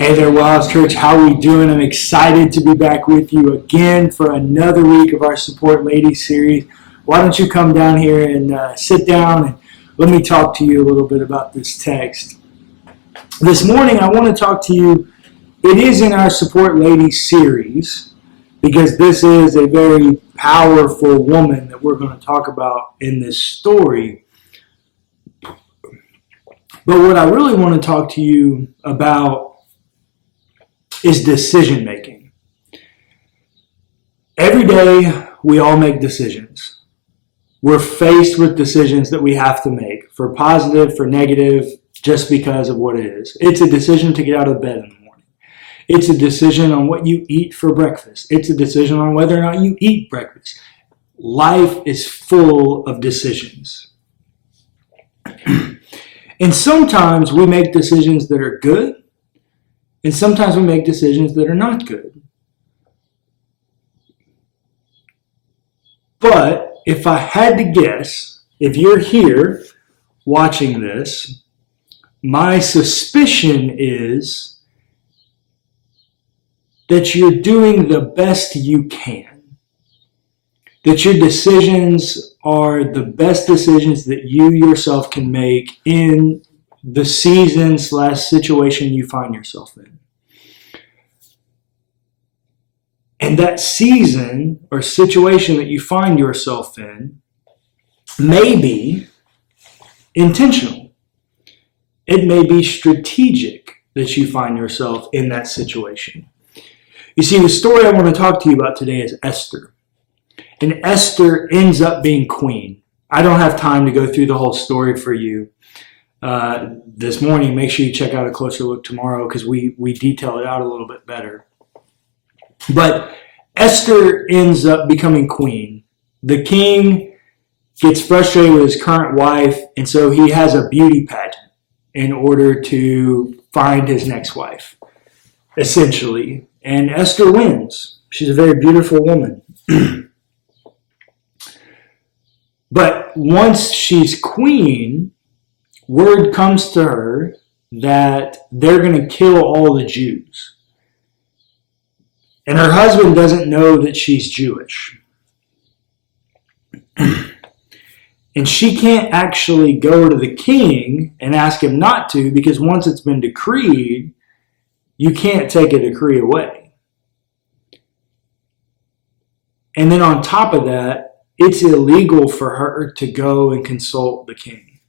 Hey there, WellHouse Church. How are we doing? I'm excited to be back with you again for another week of our Support Ladies series. Why don't you come down here and sit down and let me talk to you a little bit about this text. This morning, I want to talk to you. It is in our Support Ladies series because this is a very powerful woman that we're going to talk about in this story. But what I really want to talk to you about is decision making. Every day we all make decisions. We're faced with decisions that we have to make for positive, for negative, just because of what it is. It's a decision to get out of bed in the morning. It's a decision on what you eat for breakfast. It's a decision on whether or not you eat breakfast. Life is full of decisions. And sometimes we make decisions that are good, and sometimes we make decisions that are not good. But if I had to guess, if you're here watching this, my suspicion is that you're doing the best you can. That your decisions are the best decisions that you yourself can make in the season/situation you find yourself in. And that season or situation that you find yourself in may be intentional. It may be strategic that you find yourself in that situation. You see, the story I want to talk to you about today is Esther. And Esther ends up being queen. I don't have time to go through the whole story for you this morning. Make sure you check out a closer look tomorrow because we detail it out a little bit better. But Esther ends up becoming queen. The king gets frustrated with his current wife, and so he has a beauty pageant in order to find his next wife, essentially. And Esther wins. She's a very beautiful woman. But once she's queen, word comes to her that they're going to kill all the Jews. And her husband doesn't know that she's Jewish. And she can't actually go to the king and ask him not to, because once it's been decreed, you can't take a decree away. And then on top of that, it's illegal for her to go and consult the king.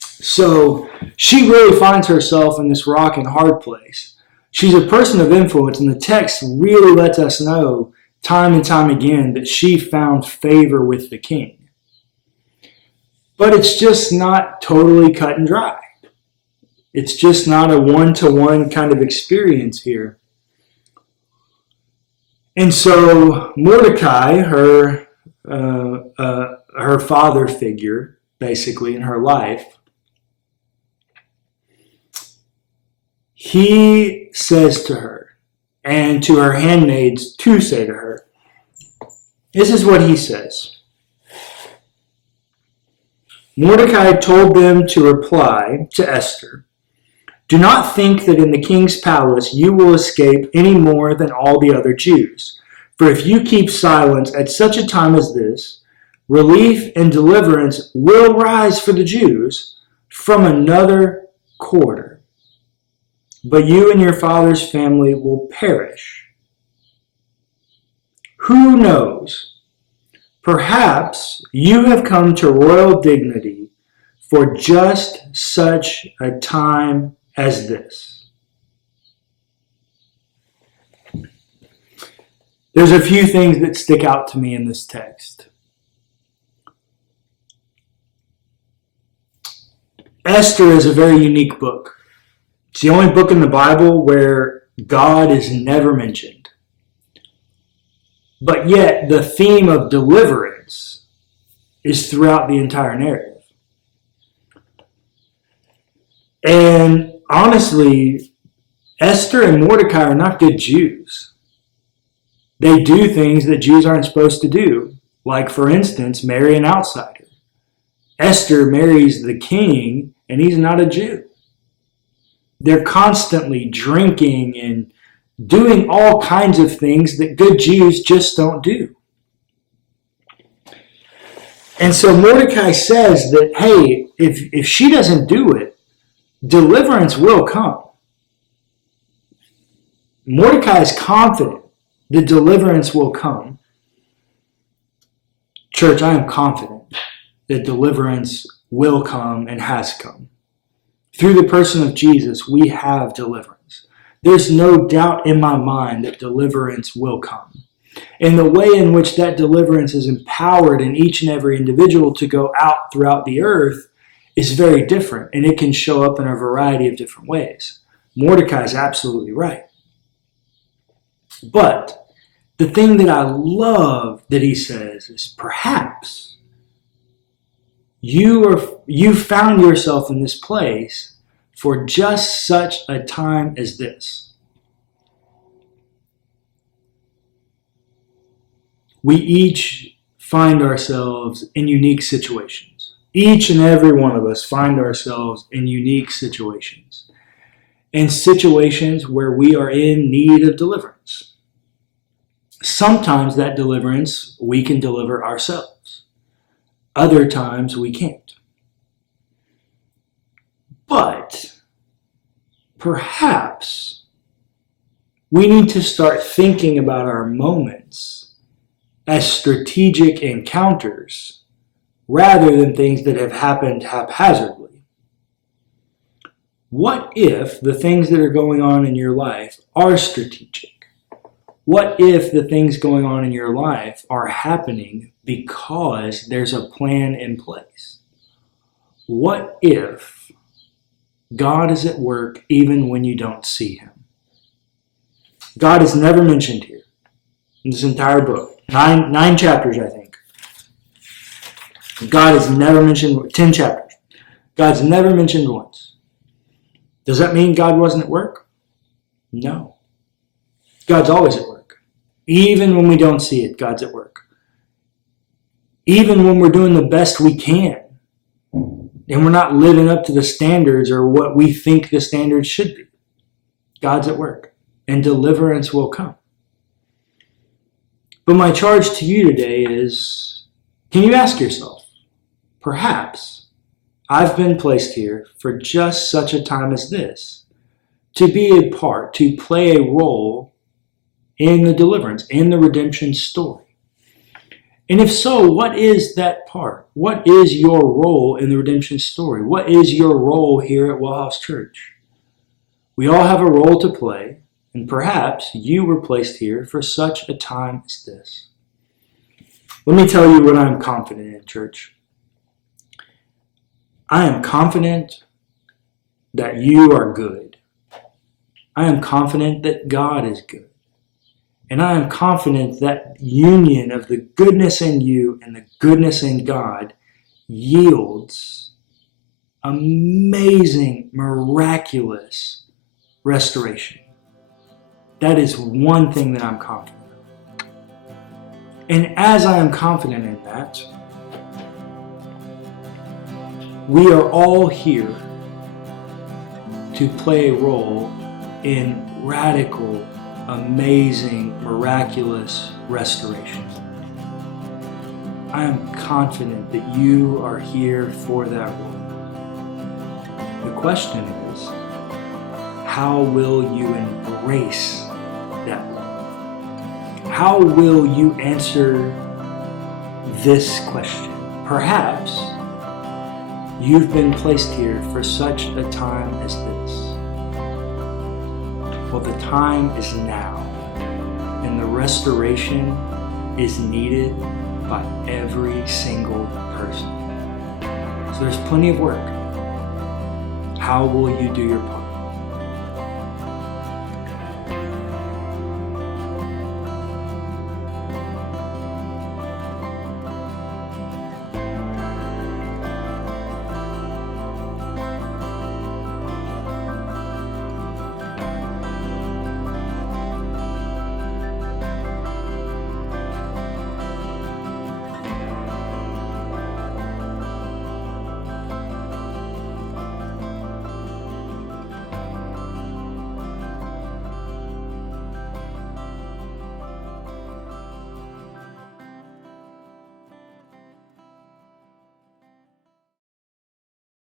So she really finds herself in this rock and hard place. She's a person of influence, and the text really lets us know time and time again that she found favor with the king. But it's just not totally cut and dry. It's just not a one-to-one kind of experience here. And so Mordecai, her father figure, basically, in her life, he says to her, and to her handmaids to say to her, this is what he says. Mordecai told them to reply to Esther, "Do not think that in the king's palace you will escape any more than all the other Jews. For if you keep silence at such a time as this, relief and deliverance will rise for the Jews from another quarter. But you and your father's family will perish. Who knows? Perhaps you have come to royal dignity for just such a time as this." There's a few things that stick out to me in this text. Esther is a very unique book. It's the only book in the Bible where God is never mentioned. But yet the theme of deliverance is throughout the entire narrative. And honestly, Esther and Mordecai are not good Jews. They do things that Jews aren't supposed to do, like, for instance, marry an outsider. Esther marries the king, and he's not a Jew. They're constantly drinking and doing all kinds of things that good Jews just don't do. And so Mordecai says that, hey, if she doesn't do it, deliverance will come. Mordecai is confident that deliverance will come. Church, I am confident that deliverance will come and has come. Through the person of Jesus, we have deliverance. There's no doubt in my mind that deliverance will come. And the way in which that deliverance is empowered in each and every individual to go out throughout the earth is very different, and it can show up in a variety of different ways. Mordecai is absolutely right. But the thing that I love that he says is, perhaps you found yourself in this place for just such a time as this. We each find ourselves in unique situations. Each and every one of us find ourselves in unique situations. And situations where we are in need of deliverance. Sometimes that deliverance we can deliver ourselves. Other times we can't. But perhaps we need to start thinking about our moments as strategic encounters rather than things that have happened haphazardly. What if the things that are going on in your life are strategic? What if the things going on in your life are happening because there's a plan in place? What if God is at work even when you don't see him? God is never mentioned here in this entire book. Nine chapters, I think. God is never mentioned, 10 chapters. God's never mentioned once. Does that mean God wasn't at work? No. God's always at work. Even when we don't see it, God's at work. Even when we're doing the best we can, and we're not living up to the standards or what we think the standards should be, God's at work, and deliverance will come. But my charge to you today is, can you ask yourself, perhaps I've been placed here for just such a time as this, to be a part, to play a role in the deliverance, in the redemption story. And if so, what is that part? What is your role in the redemption story? What is your role here at WellHouse Church? We all have a role to play, and perhaps you were placed here for such a time as this. Let me tell you what I'm confident in, church. I am confident that you are good. I am confident that God is good. And I am confident that union of the goodness in you and the goodness in God yields amazing, miraculous restoration. That is one thing that I'm confident of. And as I am confident in that, we are all here to play a role in radical, amazing, miraculous restoration. I am confident that you are here for that role. The question is, how will you embrace that role? How will you answer this question? Perhaps you've been placed here for such a time as this. Well, the time is now, and the restoration is needed by every single person. So there's plenty of work. How will you do your part?